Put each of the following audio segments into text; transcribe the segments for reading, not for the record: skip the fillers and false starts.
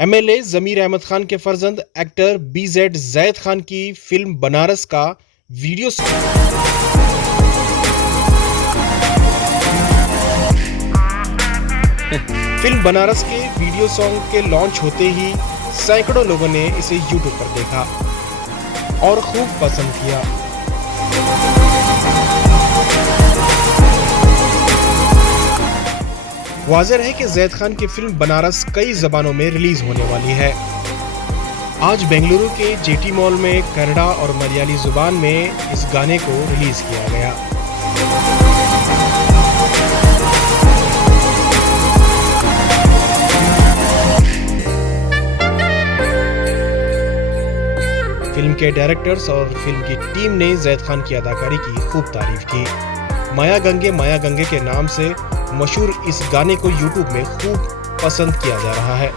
MLA जमीर अहमद खान के फर्जंद actor BZ Zaid Khan की film Banaras का वीडियो फिल्म बनारस के वीडियो सॉन्ग के लॉन्च होते ही सैकड़ों लोगों ने इसे यूट्यूब पर देखा और खूब पसंद किया। वाज़ेह है कि जैद खान की फिल्म बनारस कई जबानों में रिलीज होने वाली है। आज बेंगलुरु के जेटी मॉल में कन्नड़ा और मलयाली जुबान में इस गाने को रिलीज किया गया। फिल्म के डायरेक्टर्स और फिल्म की टीम ने जैद खान की अदाकारी की खूब तारीफ की। माया गंगे के नाम से मशहूर इस गाने को यूट्यूब में खूब पसंद किया जा रहा है।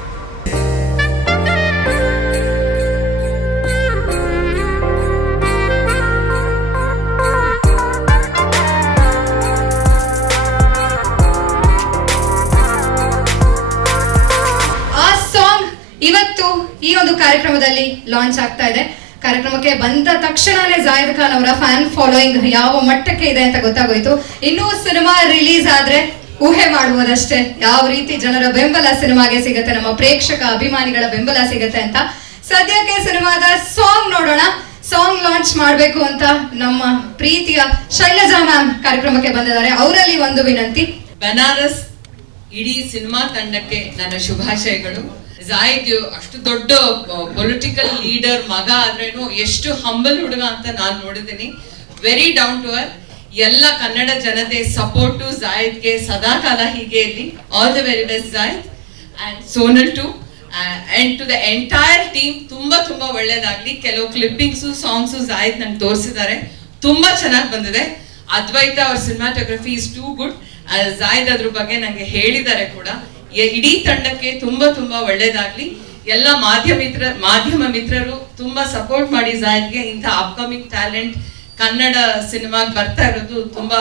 ಆ ಸಾಂಗ್ ಇವತ್ತು ಈ ಒಂದು ಕಾರ್ಯಕ್ರಮದಲ್ಲಿ ಲಾಂಚ್ ಆಗ್ತಾ ಇದೆ। ಕಾರ್ಯಕ್ರಮಕ್ಕೆ ಬಂದ ತಕ್ಷಣನೇ ಜಾಯದ್ ಖಾನ್ ಅವರ ಫ್ಯಾನ್ ಫಾಲೋಯಿಂಗ್ ಯಾವ ಮಟ್ಟಕ್ಕೆ ಇದೆ ಅಂತ ಗೊತ್ತಾಗೋಯ್ತು। ಇನ್ನು ಸಿನಿಮಾ ರಿಲೀಸ್ ಆದ್ರೆ ಊಹೆ ಮಾಡುವುದಷ್ಟೇ ಯಾವ ರೀತಿ ಜನರ ಬೆಂಬಲ ಸಿನಿಮಾಗೆ ಸಿಗುತ್ತೆ, ನಮ್ಮ ಪ್ರೇಕ್ಷಕ ಅಭಿಮಾನಿಗಳ ಬೆಂಬಲ ಸಿಗುತ್ತೆ ಅಂತ। ಸದ್ಯಕ್ಕೆ ಸಿನಿಮಾದ ಸಾಂಗ್ ನೋಡೋಣ। ಸಾಂಗ್ ಲಾಂಚ್ ಮಾಡಬೇಕು ಅಂತ ನಮ್ಮ ಪ್ರೀತಿಯ ಶೈಲಜಾ ಮ್ಯಾಮ್ ಕಾರ್ಯಕ್ರಮಕ್ಕೆ ಬಂದಿದ್ದಾರೆ। ಅವರಲ್ಲಿ ಒಂದು ವಿನಂತಿ, ಬನಾರಸ್ ಇಡೀ ಸಿನಿಮಾ ತಂಡಕ್ಕೆ ನನ್ನ ಶುಭಾಶಯಗಳು। ಜಾಯಿದ್ ಅಷ್ಟು ದೊಡ್ಡ ಪೊಲಿಟಿಕಲ್ ಲೀಡರ್ ಮಗ ಆದ್ರೇನು ಎಷ್ಟು ಹಂಬಲ್ ಹುಡುಗ ಅಂತ ನಾನು ನೋಡಿದ್ದೀನಿ। Very down to earth. ಎಲ್ಲ ಕನ್ನಡ ಜನತೆ ಸಪೋರ್ಟು ಜಾಯಿದ್ಗೆ ಸದಾ ಕಾಲ ಹೀಗೆ ಇರಲಿ। All the very best Zaid and Sonal too and to the entire team ತುಂಬಾ ತುಂಬಾ ಒಳ್ಳೇದಾಗ್ಲಿ। ಕೆಲವು ಕ್ಲಿಪ್ಪಿಂಗ್ಸು ಸಾಂಗ್ಸು ಜಾಯಿದ್ ನಂಗೆ ತೋರಿಸಿದ್ದಾರೆ, ತುಂಬಾ ಚೆನ್ನಾಗಿ ಬಂದಿದೆ। ಅದ್ವೈತ ಅವ್ರ ಸಿನಿಮಾಟೋಗ್ರಫಿ ಇಸ್ ಟೂ ಗುಡ್। ಜಾಯಿದ್ ಅದ್ರ ಬಗ್ಗೆ ನಂಗೆ ಹೇಳಿದ್ದಾರೆ ಕೂಡ। ಇಡೀ ತಂಡಕ್ಕೆ ತುಂಬಾ ತುಂಬಾ ಒಳ್ಳೇದಾಗ್ಲಿ। ಎಲ್ಲ ಮಾಧ್ಯಮ ಮಿತ್ರರು ತುಂಬಾ ಸಪೋರ್ಟ್ ಮಾಡಿ ಜಾಯಿದ್ಗೆ। ಇಂಥ ಅಪ್ಕಮಿಂಗ್ ಟ್ಯಾಲೆಂಟ್ ಕನ್ನಡ ಸಿನಿಮಾಗೆ ಬರ್ತಾ ಇರೋದು ತುಂಬಾ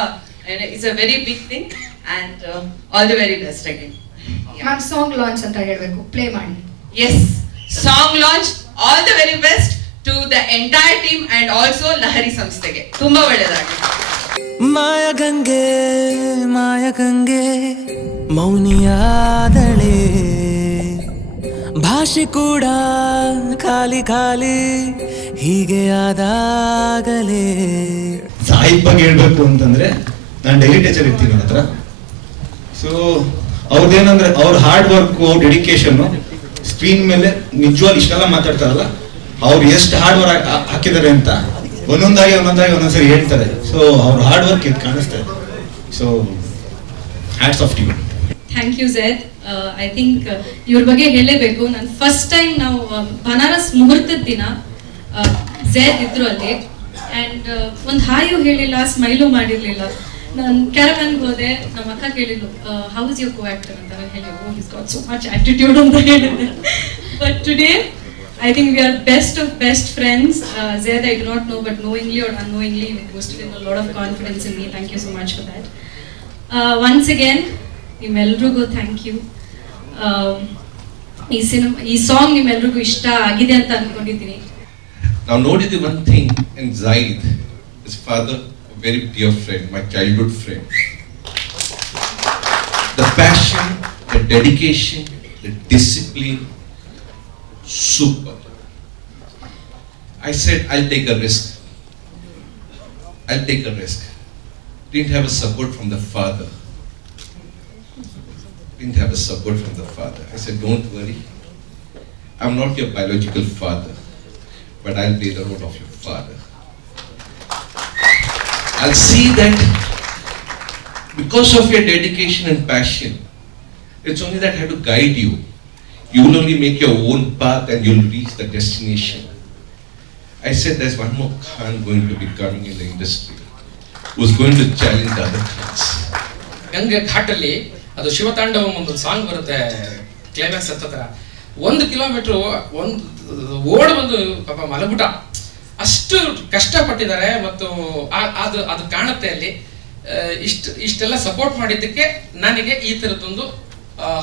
it's a very big thing and all the very best again. Ma'am song launch ಅಂತ ಹೇಳಬೇಕು, ಪ್ಲೇ ಮಾಡಿ। Yes, song launch all the very best to the entire team and also Lahari ಸಂಸ್ಥೆಗೆ ತುಂಬಾ ಒಳ್ಳೇದಾಗಲಿ। ಮಾಯ ಗಂಗೆ ಮೌನಿಯಾದಳೆ, ಭಾಷೆ ಕೂಡ ಖಾಲಿ ಹೀಗೆ ಆದಾಗಲೇ। ಜಾಯಿದ್ ಬಗ್ಗೆ ಹೇಳ್ಬೇಕು ಅಂತಂದ್ರೆ ನಾನು ಡೈಲಿ ಟಚರ್ ಇರ್ತೀನಿ ಹತ್ರ। ಸೊ ಅವ್ರದ್ದೇನಂದ್ರೆ ಅವ್ರ ಹಾರ್ಡ್ ವರ್ಕ್, ಡೆಡಿಕೇಶನ್ ಸ್ಕ್ರೀನ್ ಮೇಲೆ ನಿಜವಾಗ್ಲೂ ಇಷ್ಟೆಲ್ಲ ಮಾತಾಡ್ತಾರಲ್ಲ, ಅವ್ರು ಎಷ್ಟು ಹಾರ್ಡ್ ವರ್ಕ್ ಹಾಕಿದ್ದಾರೆ ಅಂತ ಒಂದೊಂದಾಗಿ ಒಂದೊಂದ್ಸರಿ ಹೇಳ್ತಾರೆ। ಸೊ ಅವ್ರ ಹಾರ್ಡ್ ವರ್ಕ್ ಇದು ಕಾಣಿಸ್ತಾ ಇದೆ। So hats off to you. Thank you Zaid. I think ಇವ್ರ ಬಗ್ಗೆ ಹೇಳಲೇಬೇಕು। ನಾನು ಫಸ್ಟ್ ಟೈಮ್ ನಾವು ಬನಾರಸ್ ಮುಹೂರ್ತದ ದಿನ ಝೈದ್ ಇದ್ರು ಅಲ್ಲಿ, ಆ್ಯಂಡ್ ಒಂದು ಹಾಯು ಹೇಳಿಲ್ಲ, ಸ್ಮೈಲು ಮಾಡಿರಲಿಲ್ಲ। ನಾನು ಕ್ಯಾರವ್ಯಾನ್ಗೆ ಹೋದೆ, ನಮ್ಮ ಅಕ್ಕ ಕೇಳಿದ್ಲು how is your co actor ಅಂತ। ನಾನು ಹೇಳಿ oh he's got so much attitude ಅಂತ ಹೇಳಿದ್ದೆ। But today I think we are best of best friends. Zaid, I do not know, but knowingly or unknowingly, you boosted in a lot of confidence in me. Thank you so much for that. Once again, nimelrigu thank you. Ee song nimelrigu ishta agide anta ankondiddini. Now notice one thing in Zaid, his father, a very dear friend, my childhood friend. The passion, the dedication, the discipline, super. I said, I'll take a risk. Didn't have a support from the father. I said, don't worry. I'm not your biological father, but I'll play the role of your father. I'll see that because of your dedication and passion, it's only that I have to guide you. You will only make your own path and you'll reach the destination. I said there's one more Khan going to be coming in the industry who's going to challenge the other Khans. ಗಂಗೆ ಘಾಟಲ್ಲಿ ಅದು ಶಿವತಾಂಡವ ಒಂದು song ಬರುತ್ತೆ, climax ಹತ್ರ 1 kilometre ಓಡ್ ಬಂದು ಪಾಪ ಮಲಗ್ಬಿಟ್ಟ, ಅಷ್ಟು ಕಷ್ಟಪಟ್ಟಿದ್ದಾರೆ। ಮತ್ತು ಅದು ಕಾಣುತ್ತೆ ಅಲ್ಲಿ। ಇಷ್ಟೆಲ್ಲ ಸಪೋರ್ಟ್ ಮಾಡಿದ್ದಕ್ಕೆ ನನಗೆ ಈ ತರದೊಂದು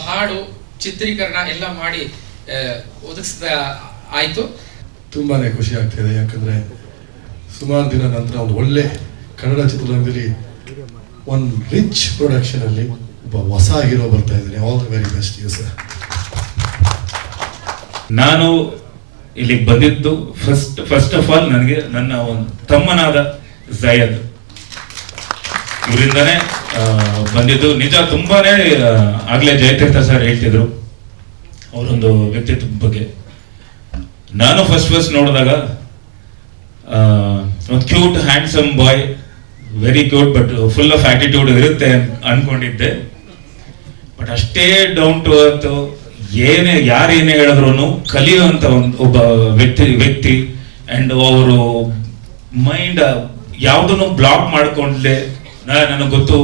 ಹಾಡು ಚಿತ್ರೀಕರಣ ಎಲ್ಲ ಮಾಡಿ ಒದಗಿಸಿದ ಆಯಿತು. ತುಂಬಾ ಖುಷಿ ಆಗ್ತಿದೆ, ಯಾಕಂದರೆ ಸುಮಾರು ದಿನ ನಂತರ ಒಂದು ಒಳ್ಳೆ ಕನ್ನಡ ಚಿತ್ರರಂಗದಲ್ಲಿ ಒಂದು ರಿಚ್ ಪ್ರೊಡಕ್ಷನಲ್ಲಿ ಒಬ್ಬ ಹೊಸ ಹೀರೋ ಬರ್ತಾ ಇದ್ದೀನಿ. All the very best you sir. ನಾನು ಇಲ್ಲಿಗೆ ಬಂದಿದ್ದು ಫಸ್ಟ್ ಆಫ್ ಆಲ್ ನನಗೆ ನನ್ನ ಒಂದು ತಮ್ಮನಾದ ಜಯದ್ ಇವರಿಂದನೇ ಬಂದಿದ್ದು. ನಿಜ ತುಂಬಾನೇ ಆಗ್ಲೇ ಜಯತೀರ್ಥ ಸರ್ ಹೇಳ್ತಿದ್ರು ಅವರೊಂದು ವ್ಯಕ್ತಿತ್ವದ ಬಗ್ಗೆ. ನಾನು ಫಸ್ಟ್ ನೋಡಿದಾಗ ಒಂದು cute handsome boy, very cute but full of attitude ಇರುತ್ತೆ ಅನ್ಕೊಂಡಿದ್ದೆ. ಬಟ್ ಅಷ್ಟೇ ಡೌನ್ ಟು ಅರ್ತ್, ಯಾರೇನೇ ಹೇಳಿದ್ರು ಕಲಿಯುವಂತ ಒಬ್ಬ ವ್ಯಕ್ತಿ ಅಂಡ್ ಅವರು ಮೈಂಡ್ ಯಾವುದನ್ನು ಬ್ಲಾಕ್ ಮಾಡ್ಕೊಂಡ್ಲೆ ನನಗೆ ಗೊತ್ತು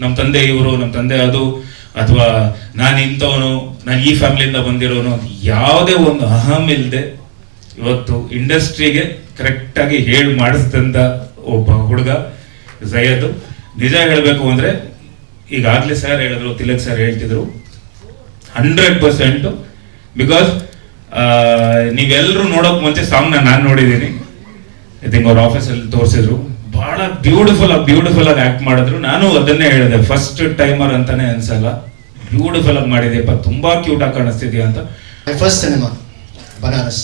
ನಮ್ಮ ತಂದೆ ಇವರು, ನಮ್ಮ ತಂದೆ ಅದು, ಅಥವಾ ನಾನು ಇಂಥವನು, ನಾನು ಈ ಫ್ಯಾಮಿಲಿಯಿಂದ ಬಂದಿರೋನು, ಯಾವುದೇ ಒಂದು ಅಹಂ ಇಲ್ಲದೆ ಇವತ್ತು ಇಂಡಸ್ಟ್ರಿಗೆ ಕರೆಕ್ಟಾಗಿ ಹೇಳಿ ಮಾಡಿಸಿದಂತ ಒಬ್ಬ ಹುಡುಗ ಜಯದ್. ನಿಜ ಹೇಳಬೇಕು ಅಂದ್ರೆ ಈಗಾಗಲೇ ಸರ್ ಹೇಳಿದ್ರು, ತಿಲಕ್ ಸರ್ ಹೇಳ್ತಿದ್ರು 100%. ಬಿಕಾಸ್ ನೀವೆಲ್ಲರೂ ನೋಡೋಕ್ ಮುಂಚೆ ಸಾಂಗ್ ನಾನು ನೋಡಿದ್ದೀನಿ. ಐ ಥಿಂಕ್ ಅವ್ರ ಆಫೀಸಲ್ಲಿ ತೋರಿಸಿದ್ರು, ಬಹಳ ಬ್ಯೂಟಿಫುಲ್ ಆಗಿ ಆಕ್ಟ್ ಮಾಡಿದ್ರು. ನಾನು ಅದನ್ನೇ ಹೇಳಿದೆ, ಫಸ್ಟ್ ಟೈಮರ್ ಅಂತಾನೆ ಅನ್ಸಲ್ಲ, ಬ್ಯೂಟಿಫುಲ್ ಆಗಿ ಮಾಡಿದೆಯಪ್ಪ, ತುಂಬಾ ಕ್ಯೂಟ್ ಆಗಿ ಕಾಣಿಸ್ತಿದ್ಯಾ ಅಂತ. ಮೈ ಫಸ್ಟ್ ಸಿನಿಮಾ ಬನಾರಸ್,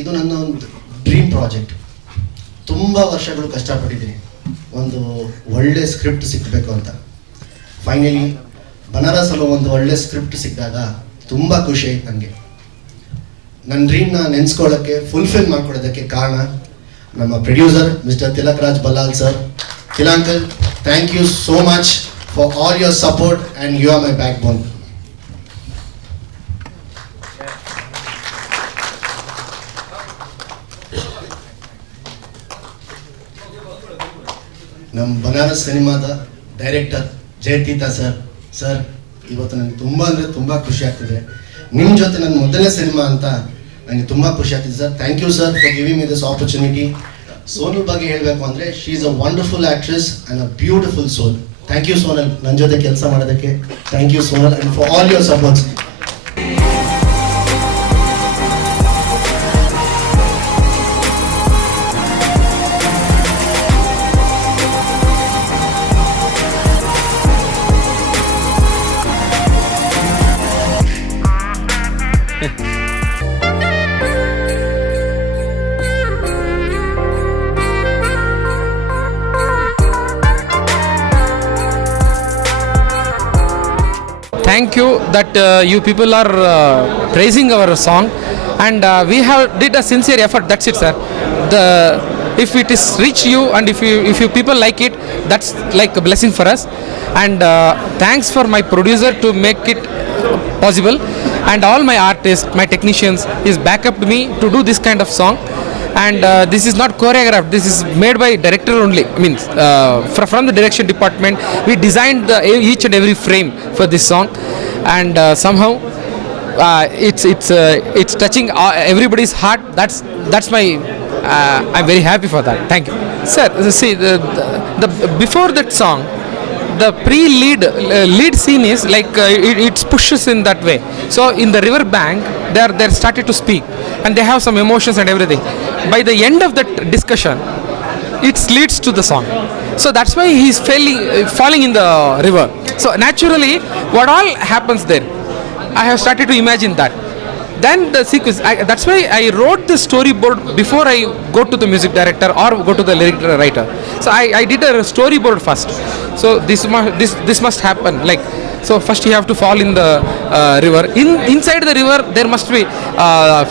ಇದು ನನ್ನ ಒಂದು ಡ್ರೀಮ್ ಪ್ರಾಜೆಕ್ಟ್. ತುಂಬ ವರ್ಷಗಳು ಕಷ್ಟಪಟ್ಟಿದ್ದೀನಿ ಒಂದು ಒಳ್ಳೆ ಸ್ಕ್ರಿಪ್ಟ್ ಸಿಕ್ಕಬೇಕು ಅಂತ. ಫೈನಲಿ ಬನಾರಸಲ್ಲೂ ಒಂದು ಒಳ್ಳೆ ಸ್ಕ್ರಿಪ್ಟ್ ಸಿಕ್ಕಿದಾಗ ತುಂಬ ಖುಷಿ ಆಯ್ತು ನನಗೆ. ನನ್ನ ಡ್ರೀಮ್ನ ನೆನೆಸ್ಕೊಳ್ಳೋಕ್ಕೆ, ಫುಲ್ಫಿಲ್ ಮಾಡ್ಕೊಳ್ಳೋದಕ್ಕೆ ಕಾರಣ ನಮ್ಮ producer mister Tilak Raj Ballal sir. ತಿಲಂಕಲ್, thank you so much for all your support and you are my backbone. ನಮ್ಮ ಬನಾರಸ್ ಸಿನಿಮಾದ ಡೈರೆಕ್ಟರ್ ಜಯತೀರ್ಥ ಸರ್, ಇವತ್ತು ನನಗೆ ತುಂಬ ಅಂದರೆ ತುಂಬ ಖುಷಿ ಆಗ್ತಿದೆ. ನಿಮ್ಮ ಜೊತೆ ನನ್ನ ಮೊದಲನೇ ಸಿನಿಮಾ ಅಂತ ನನಗೆ ತುಂಬ ಖುಷಿ ಆಗ್ತಿದೆ sir. Thank you sir for giving me this opportunity. Sonal ಬಗ್ಗೆ ಹೇಳಬೇಕು ಅಂದರೆ she is a wonderful actress and a beautiful soul. Thank you Sonal, ನನ್ನ ಜೊತೆ ಕೆಲಸ ಮಾಡೋದಕ್ಕೆ. Thank you Sonal and for all your supports. Thank you that you people are praising our song, and we have did a sincere effort. That's it, sir. If it is reach you and if you people like it, that's like a blessing for us. And thanks for my producer to make it possible, and all my artists, my technicians is back up to me to do this kind of song. And this is not choreographed, this is made by director only. I mean from the direction department we designed each and every frame for this song, and somehow it's touching everybody's heart. That's my I'm very happy for that. Thank you, sir. See, the before that song, the lead scene is like it pushes in that way. So in the river bank they're started to speak and they have some emotions and everything. By the end of that discussion it leads to the song. So that's why he's falling in the river. So naturally what all happens there, I have started to imagine that. Then the sequence, that's why I wrote the storyboard before I go to the music director or go to the lyric writer. So I did a storyboard first. So this must happen, like, so first you have to fall in the river. Inside the river there must be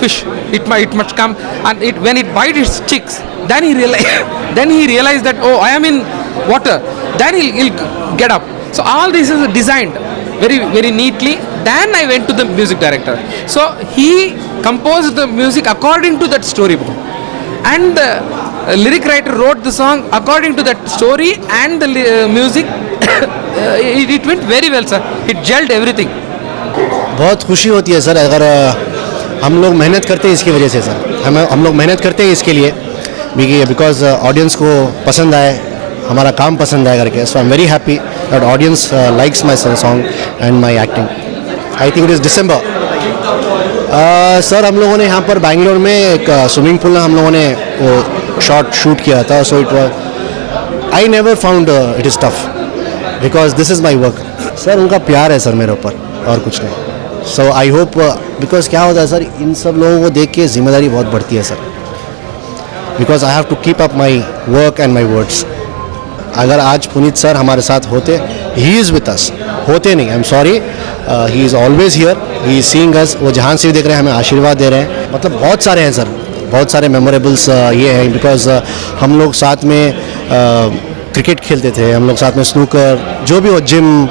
fish. It must come, and when it bites its chicks, then he realized that, oh, I am in water. Then he'll get up. So all this is designed very, very neatly. Then I went to the music director. So he composed the music according to that storyboard, and the lyric writer wrote the song according to that story and the music. It went very well, sir. It gelled everything. बहुत खुशी होती है sir अगर हम लोग मेहनत करते हैं इसकी वजह से सर. हम लोग मेहनत करते हैं इसके लिए बिकॉज ऑडियंस को पसंद आए, हमारा काम पसंद आए करके. So I am very happy that audience likes my song and my acting. I think it is December. Sir हम लोगों ने यहाँ पर बैंगलोर में एक स्विमिंग पूल में हम लोगों ने वो शॉट शूट किया था. So it was I never found it is tough because this is my work. Sir उनका प्यार है सर मेरे ऊपर और कुछ नहीं. सो आई होप बिकॉज क्या होता है सर, इन सब लोगों को देख के जिम्मेदारी बहुत बढ़ती है sir. Because I have to keep up my work and my words. अगर आज पुनीत सर हमारे साथ होते, ही इज़ विथ अस, होते नहीं, I am sorry, he is always here, he is seeing us. वो जहाँ से भी देख रहे हैं हमें आशीर्वाद दे रहे हैं. मतलब बहुत सारे हैं सर, बहुत सारे मेमोरेबल्स ये हैं. बिकॉज हम लोग साथ में क्रिकेट खेलते थे, हम लोग साथ में स्नूकर, जो भी हो, जिम,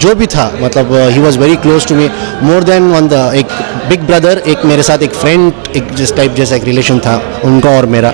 जो भी था, मतलब he was very close to me, more than one the एक बिग ब्रदर, एक मेरे साथ एक फ्रेंड, एक जिस टाइप जैसा एक रिलेशन था उनका और मेरा.